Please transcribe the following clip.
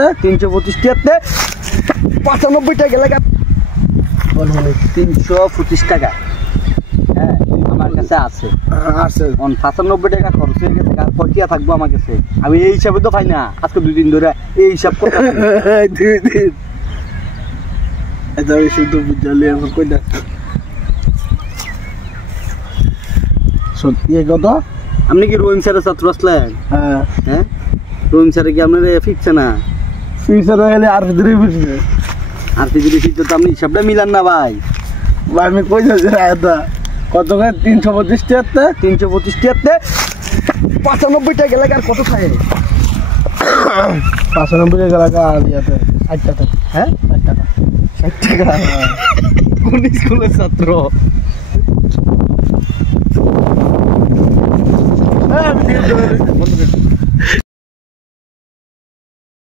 325 টাকাতে 95 টাকা গেলে 325 টাকা। হ্যাঁ আমার কাছে আছে 95 টাকা খরচ হয়ে গেছে। আর কয়টা থাকবো আমার কাছে? আমি এই হিসাবে তো পাই না, আজকে 2 দিন ধরে এই হিসাব করতে 2 দিন এটা আমি শুধু বুঝালি আমার কই না সত্যি কত। আপনি কি রহিম স্যারের ছাত্র আসলেন? হ্যাঁ হ্যাঁ রহিম স্যারে কি আপনার ফিরছে না? ফিউচার হলে আর ধরে বুঝবে আর যদি ফিরছে তো আপনি হিসাবটা মিলান না ভাই। আমি কই যাচ্ছি এটা কত করে 325 টাকাতে 325 টাকাতে 95 টাকা গেলে আর কত খায়? 95 টাকা আর ইয়াতে 60 টাকা। হ্যাঁ 60 টাকা 60 টাকা। কোন স্কুলের ছাত্র? আমি